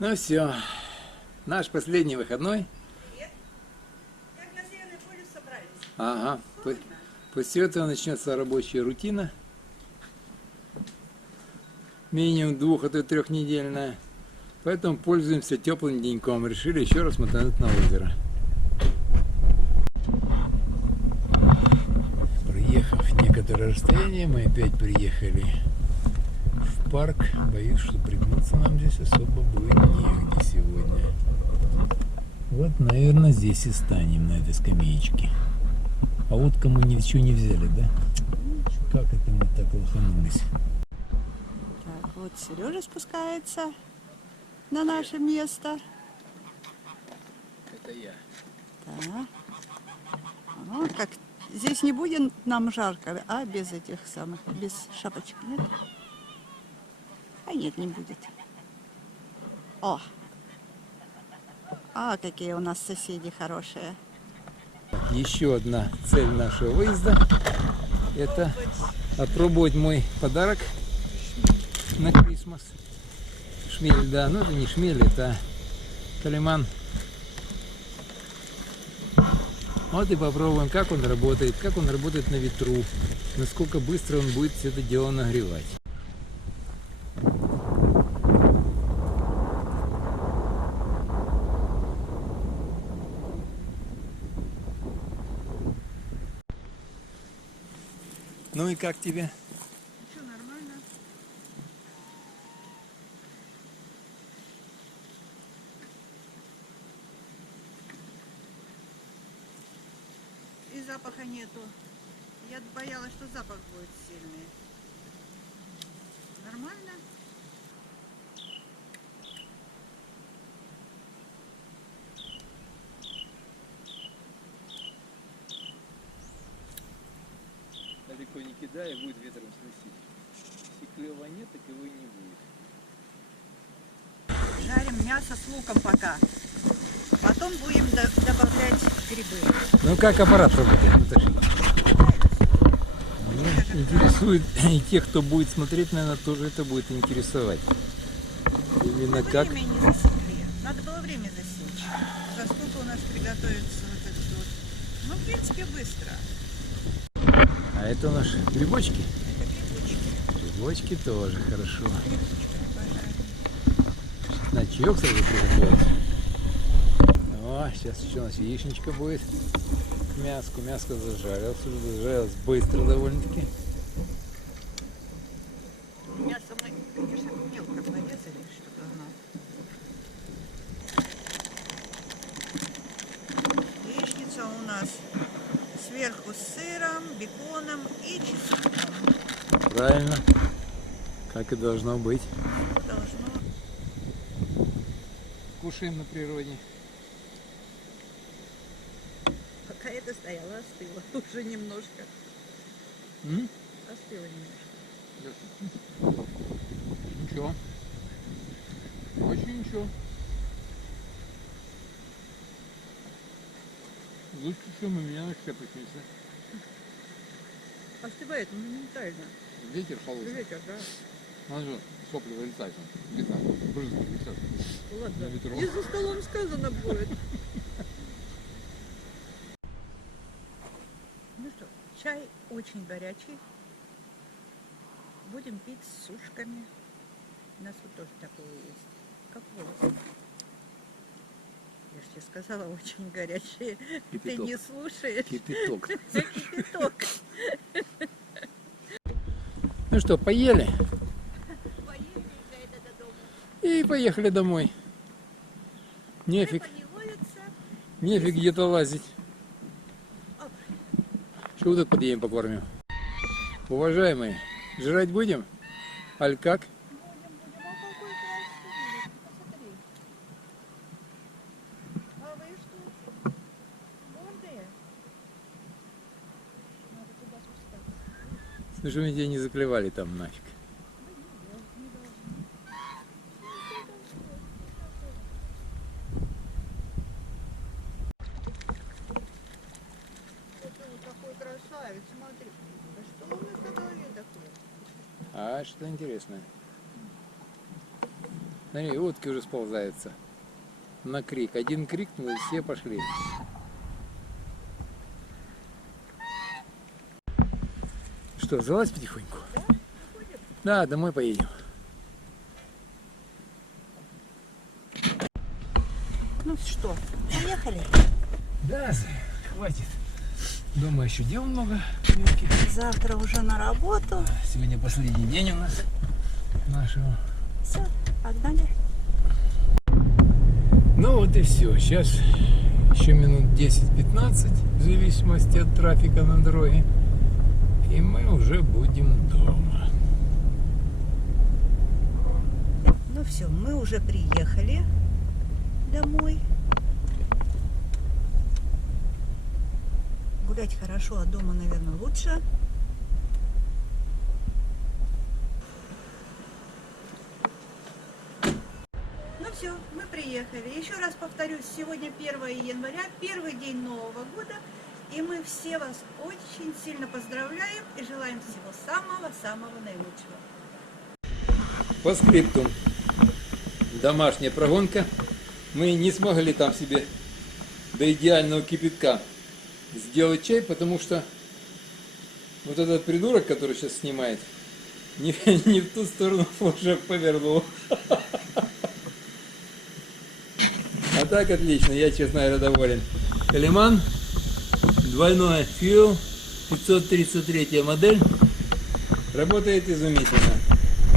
Ну все, наш последний выходной. Привет. Как на Северный полюс собрались? Ага. Холодно? После этого начнется рабочая рутина. Минимум 2, а то и 3-недельная. Поэтому пользуемся теплым деньком. Решили еще раз мотануть на озеро. Проехав некоторое расстояние, мы опять приехали в парк. Боюсь, что пригнуться нам здесь особо будет негде сегодня. Вот, наверное, здесь и станем, на этой скамеечке. А утка мы ничего не взяли, да? Как это мы так лоханулись? Так, вот Сережа спускается на наше место. Это я. Так. Ну, как здесь не будет нам жарко, а без этих самых, без шапочек, нет? А нет, не будет. О! А, какие у нас соседи хорошие. Еще одна цель нашего выезда — это опробовать мой подарок на Крисмас. Шмель, да, но это не шмель, это калиман. Вот и попробуем, как он работает на ветру, насколько быстро он будет все это дело нагревать. Ну и как тебе? Все нормально. И запаха нету. Я боялась, что запах будет сильный. Нормально? Далеко не кидая, будет ветром сносить. Если клева нет, так его и не будет. Жарим мясо с луком пока. Потом будем добавлять грибы. Ну как аппарат работает, Наташа? Меня интересует, и тех, кто будет смотреть, наверное, тоже это будет интересовать. Именно как. Время не засекли. Надо было время засечь. За сколько у нас приготовится вот этот вот. Ну, в принципе, быстро. А это наши грибочки. Это грибочки. Грибочки тоже хорошо. Грибочками пожарим. На чаек сразу приготовить. О, сейчас еще у нас яичничка будет. К мяску. Мяско зажарилось. Уже зажарилось быстро довольно-таки. Мясо мы, конечно, мелко порезали, чтобы оно... Яичница у нас сверху с сыром, беконом и чесноком. Правильно. Как и должно быть. Все должно... Кушаем на природе. Пока это стояло, остыло уже немножко. Остыло немножко. Ничего. Очень ничего. Лучше, чем у меня на шляпочнице. Остывает моментально. Ветер холодный. Ветер, да? Надо же сопли вылетать. Не знаю, брызги висят. Ладно. На ветру. И за столом сказано будет. Ну что, чай очень горячий. Будем пить с сушками. У нас вот тоже такое есть. Как волосы. Я же тебе сказала, очень горячие. Ты Кипяток. не слушаешь. Кипяток. Кипяток. Ну что, поели? Поехали за это до дома. И поехали домой. Нефиг, Рыба не ловится. нефиг где-то лазить. Оп. Что вот тут подъедем покормим? Уважаемые, жрать будем? Аль как? Будем. А какой красивый. Посмотри. А вы что? Гордые? Надо туда спускаться. Ну что мы тебя не заклевали там нафиг. Какой красавец, смотри. Да что у нас на голове такое? А что интересное. Смотри, утки уже сползаются. На крик. Один крикнул, и все пошли. Что, залазь потихоньку? Да, домой поедем. Ну что, поехали. Да, хватит. Дома еще дел много мелких. Завтра уже на работу. Сегодня последний день у нас нашего. Все, погнали. Ну вот и все. Сейчас еще минут 10-15, в зависимости от трафика на дороге. И мы уже будем дома. Ну все, мы уже приехали домой. Гулять хорошо, а дома, наверное, лучше. Ну все, мы приехали. Еще раз повторюсь, сегодня 1 января, первый день Нового года. И мы все вас очень сильно поздравляем и желаем всего самого-самого наилучшего. По скриптум. Домашняя прогонка. Мы не смогли там себе до идеального кипятка сделать чай, потому что вот этот придурок, который сейчас снимает, не в ту сторону уже повернул. А так отлично, я, честно говоря, доволен. Калиман, двойной Fuel, 533 модель, работает изумительно.